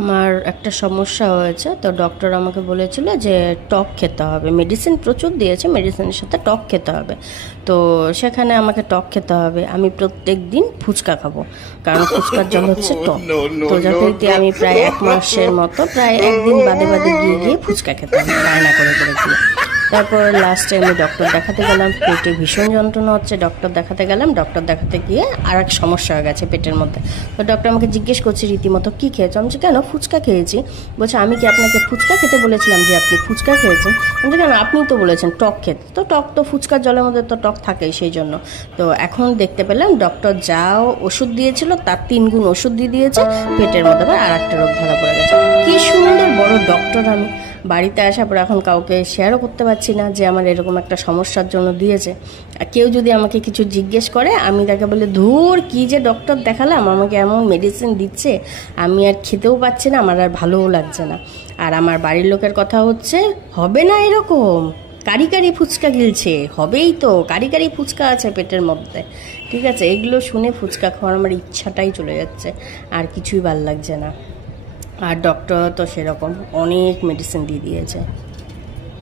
আমার একটা সমস্যা হয়েছে, তো ডক্টর আমাকে বলেছিল যে টক খেতে হবে। মেডিসিন প্রচুর দিয়েছে, মেডিসিনের সাথে টক খেতে হবে। তো সেখানে আমাকে টক খেতে হবে। আমি প্রত্যেক দিন ফুচকা খাবো, কারণ ফুচকার জল হচ্ছে টক। তো যথারীতি আমি প্রায় 1 মাসের মতো প্রায় একদিন বাদে বাদে গিয়ে গিয়ে ফুচকা খেতাম, বায়না করে করে গিয়ে। তারপর লাস্টে আমি ডক্টর দেখাতে গেলাম, পেটে ভীষণ যন্ত্রণা হচ্ছে। ডক্টর দেখাতে গেলাম, ডক্টর দেখাতে গিয়ে আর এক সমস্যা হয়ে গেছে পেটের মধ্যে। তো ডক্টর আমাকে জিজ্ঞেস করছে রীতিমতো, কী খেয়েছো? আমি বলছি, কেন, ফুচকা খেয়েছি। বলছে, আমি কি আপনাকে ফুচকা খেতে বলেছিলাম যে আপনি ফুচকা খেয়েছেন? আমি বলছি, কেন, আপনি তো বলেছেন টক খেতে। তো টক তো ফুচকার জলের মধ্যে তো টক থাকেই, সেই জন্য। তো এখন দেখতে পেলাম ডক্টর যা ওষুধ দিয়েছিল তার 3 গুণ ওষুধ দিয়ে দিয়েছে। পেটের মধ্যে আবার আর একটা রোগ ধরা পড়ে গেছে। কি সুন্দর বড় ডক্টর আমি! বাড়িতে আসার পর এখন কাউকে শেয়ারও করতে পারছি না যে আমার এরকম একটা সমস্যার জন্য দিয়েছে। আর কেউ যদি আমাকে কিছু জিজ্ঞেস করে, আমি তাকে বলে, ধুর কি যে ডক্টর দেখালাম, আমাকে এমন মেডিসিন দিচ্ছে, আমি আর খেতেও পাচ্ছি না, আমার আর ভালোও লাগছে না। আর আমার বাড়ির লোকের কথা হচ্ছে, হবে না এরকম, কারি কারি ফুচকা গিলছে, হবেই তো, কারি কারি ফুচকা আছে পেটের মধ্যে। ঠিক আছে, এগুলো শুনে ফুচকা খাওয়ার আমার ইচ্ছাটাই চলে যাচ্ছে, আর কিছুই ভাল লাগছে না। আর ডক্টর তো সেরকম অনেক মেডিসিন দিয়ে দিয়েছে।